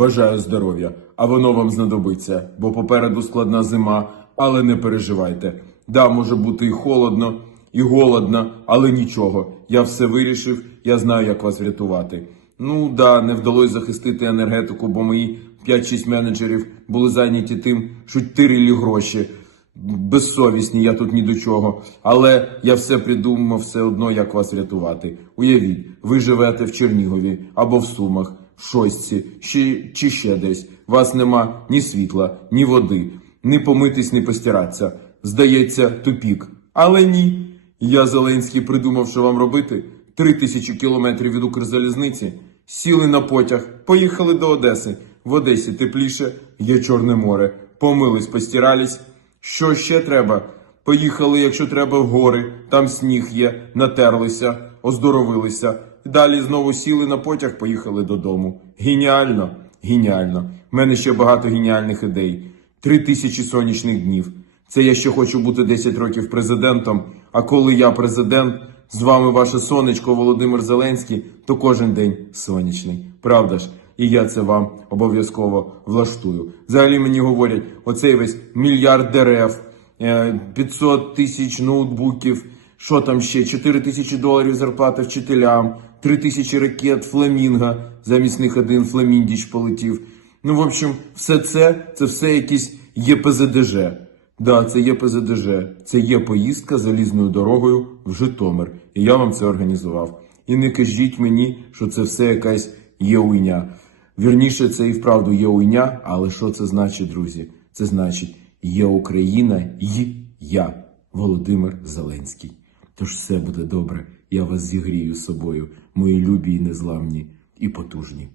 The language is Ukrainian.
Бажаю здоров'я, а воно вам знадобиться, бо попереду складна зима, але не переживайте. Да, може бути і холодно, і голодно, але нічого. Я все вирішив, я знаю, як вас врятувати. Ну да, не вдалося захистити енергетику, бо мої 5-6 менеджерів були зайняті тим, що тирили гроші. Безсовісні, я тут ні до чого. Але я все придумав все одно, як вас рятувати. Уявіть, ви живете в Чернігові або в Сумах, Шостці, чи, чи ще десь. Вас нема ні світла, ні води, ні помитись, ні постиратися. Здається, тупік. Але ні. Я Зеленський придумав, що вам робити. Три тисячі кілометрів від Укрзалізниці. Сіли на потяг, поїхали до Одеси. В Одесі тепліше, є Чорне море. Помились, постирались. Що ще треба? Поїхали, якщо треба, в гори, там сніг є, натерлися, оздоровилися. Далі знову сіли на потяг, поїхали додому. Геніально, геніально. В мене ще багато геніальних ідей. Три тисячі сонячних днів. Це я ще хочу бути 10 років президентом. А коли я президент, з вами ваше сонечко Володимир Зеленський, то кожен день сонячний. Правда ж? І я це вам обов'язково влаштую. Взагалі мені говорять, оцей весь мільярд дерев, 500 тисяч ноутбуків, що там ще, 4 тисячі доларів зарплати вчителям, 3 тисячі ракет Фламінга, замість них один Фламіндіч полетів. Ну, в общем, все це, це все якісь ЄПЗДЖ. Да, це є ПЗДЖ. Це є поїздка залізною дорогою в Житомир. І я вам це організував. І не кажіть мені, що це все якась є уйня. Вірніше, це і вправду є уйня, але що це значить, друзі? Це значить, є Україна і я, Володимир Зеленський. Тож все буде добре. Я вас зігрію собою, мої любі і незламні і потужні.